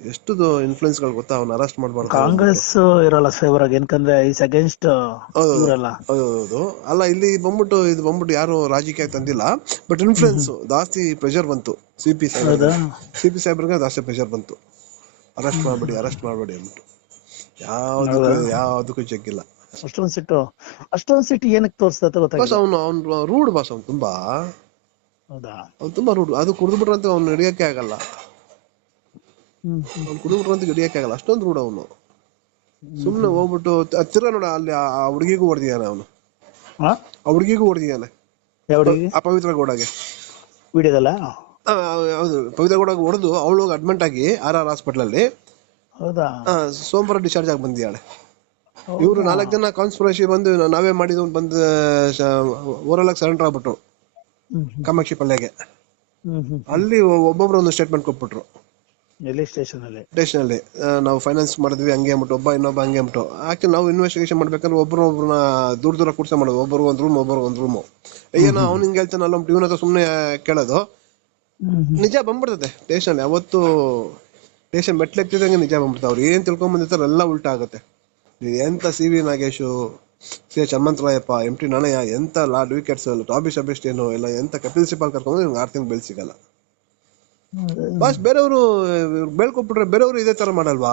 ಎಷ್ಟು ಇನ್ಫ್ಲುಯೆನ್ಸ್ಗಳು ಗೊತ್ತಾ? ಅವ್ನ ಅರೆಸ್ಟ್ ಮಾಡ್ಬಾರ್ದು. ಕಾಂಗ್ರೆಸ್ ಇರಲ್ಲ ಫೇವರ್ ಆಗಿ ಏನಕಂದ್ರೆ ಇಸ್ ಅಗೇನ್ಸ್ಟ್ ಹೌದು. ಇವರಲ್ಲ. ಹೌದು ಅಲ್ಲ ಇಲ್ಲಿ ಬಂದ್ಬಿಟ್ಟು ಇದು ಬಂದ್ಬಿಟ್ಟು ಯಾರು ರಾಜಕೀಯ ತಂದಿಲ್ಲ. ಬಟ್ ಇನ್ಫ್ಲುಯೆನ್ಸ್ ಜಾಸ್ತಿ ಪ್ರೆಷರ್ ಬಂತು. ಸಿ ಪಿ ಸಾಹೇಬ್ ಸಿ ಪಿ ಸಾಹೇಬ್ರಿಗೆ ಜಾಸ್ತಿ ಪ್ರೆಷರ್ ಬಂತು. ಅರೆಸ್ಟ್ ಮಾಡ್ಬೇಡಿ ಅರೆಸ್ಟ್ ಮಾಡ್ಬೇಡಿ ಅಂದ್ಬಿಟ್ಟು. ಯಾವ್ದಕ್ಕೂ ಯಾವ್ದಕ್ಕೂ ಜಗ್ಗಿಲ್ಲ ಅಷ್ಟೊಂದ್ ಸಿಟ್ಟು. ಅಷ್ಟೊಂದ್ ಸಿಟ್ಟು ಏನಕ್ಕೆ ತೋರಿಸ್ತದೆ ಗೊತ್ತಾಗ ಅವ್ನು ಅವನು ರೂಡ್ ಬಾಸ್ ಅವ್ನು ತುಂಬಾ. ಹೌದಾ? ಅವ್ನು ತುಂಬಾ ರೂಡ್ ಅದು ಕುಡಿದ್ಬಿಟ್ರಂತ ಅವ್ನು ಹಿಡಿಯಕ್ಕೆ ಆಗಲ್ಲ. ಅವ್ನು ಕುಡಿದ್ಬಿಟ್ರಂತ ಹಿಡಿಯಕ್ಕೆ ಆಗಲ್ಲ ಅಷ್ಟೊಂದು ರೂಢ ಅವನು. ಸುಮ್ನೆ ಹೋಗ್ಬಿಟ್ಟು ಹತ್ತಿರ ನೋಡ ಅಲ್ಲಿ ಆ ಹುಡುಗಿಗೂ ಹೊಡೆದಿದ್ದಾನೆ ಅವನು. ಆ? ಹುಡುಗಿಗೂ ಹೊಡೆದಿದ್ದಾನೆ. ಆ ಪವಿತ್ರ ಗೌಡಗೆ. ವಿಡಿಯೋದಲ್ಲ? ಹೌದು. ಪವಿತ್ರ ಗೌಡಗೆ ಹೊಡೆದು ಅವಳು ಅಡ್ಮಿಂಟ್ ಆಗಿ ಆರ್ ಆರ್ ಹಾಸ್ಪಿಟಲ್ ಅಲ್ಲಿ ಹೌದಾ? ಸೋಮವಾರ ಡಿಸ್ಚಾರ್ಜ್ ಆಗಿ ಬಂದಿದ್ದಾಳೆ. ಇವರು ನಾಲ್ಕು ಜನ ಕಾನ್ಸ್ಪಿರಸಿ ಬಂದು ನಾವೇ ಮಾಡಿದ್ವು ಬಂದು ಓರಲ್ ಸರೆಂಡರ್ ಆಗ್ಬಿಟ್ರು. ಕಾಮಾಕ್ಷಿ ಪಲ್ಯಗೆ. ಅಲ್ಲಿ ಒಬ್ಬೊಬ್ರು ಒಂದು ಸ್ಟೇಟ್ಮೆಂಟ್ ಕೊಟ್ಬಿಟ್ರು. ಎಲ್ಲಿ ಸ್ಟೇಷನ್ ಅಲ್ಲಿ? ಸ್ಟೇಷನ್ ಅಲ್ಲಿ. ನಾವು ಫೈನಾನ್ಸ್ ಮಾಡಿದ್ವಿ ಹಂಗೆ ಅಂದ್ಬಿಟ್ಟು ಒಬ್ಬ ಇನ್ನೊಬ್ಬ ಹಂಗೆ ಅಂದ್ಬಿಟ್ಟು. ಆಕ್ಚುಲಿ ನಾವು ಇನ್ವೆಸ್ಟಿಗೇಷನ್ ಮಾಡ್ಬೇಕಂದ್ರೆ ಒಬ್ಬರು ಒಬ್ರನ್ನ ದೂರ ದೂರ ಕೂರ್ಸ ಮಾಡೋದು. ಒಬ್ಬರು ಒಂದು ರೂಮ್ ಒಬ್ಬರು ಒಂದು ರೂಮು ಏನೋ ಅವ್ನು ಹಿಂಗೆ ಹೇಳ್ತಾನಲ್ಲ ಅಂದ್ಬಿಟ್ಟು ಇವನ ಹತ್ರ ಸುಮ್ಮನೆ ಕೇಳೋದು. ನಿಜ ಬಂದ್ಬಿಡ್ತದೆ ಸ್ಟೇಷನ್ ಯಾವತ್ತು ಸ್ಟೇಷನ್ ಮೆಟ್ಲೆಕ್ತಿದಂಗೆ ನಿಜ ಬಂದ್ಬಿಡ್ತಾವೆ ಅವ್ರು ಏನ್ ತಿಳ್ಕೊಂಡ್ ಬಂದಿರ್ತಾರೆ ಎಲ್ಲ ಉಲ್ಟಾ ಆಗುತ್ತೆ. ಎಂತ C V Nagesh C H Hanumantharayappa M T Nanaiah ಎಂತ ಲಾಡ್ ವಿಕೆಟ್ಸ್ ಟಾಬಿ ಸಬೆಸ್ಟೇನು ಎಲ್ಲ ಎಂತ ಕಪಿಲ್ ಸಿಪಾಲ್ ಕರ್ಕೊಂಡು ನಿಮ್ಗೆ ಆರು ತಿಂಗಳು ಬೆಳೆ ಸಿಗಲ್ಲ. ಬಾಸ್ ಬೇರೆಯವರು ಬೆಳ್ಕೊಟ್ಬಿಟ್ರೆ ಬೇರೆಯವರು ಇದೇ ತರ ಮಾಡಲ್ವಾ?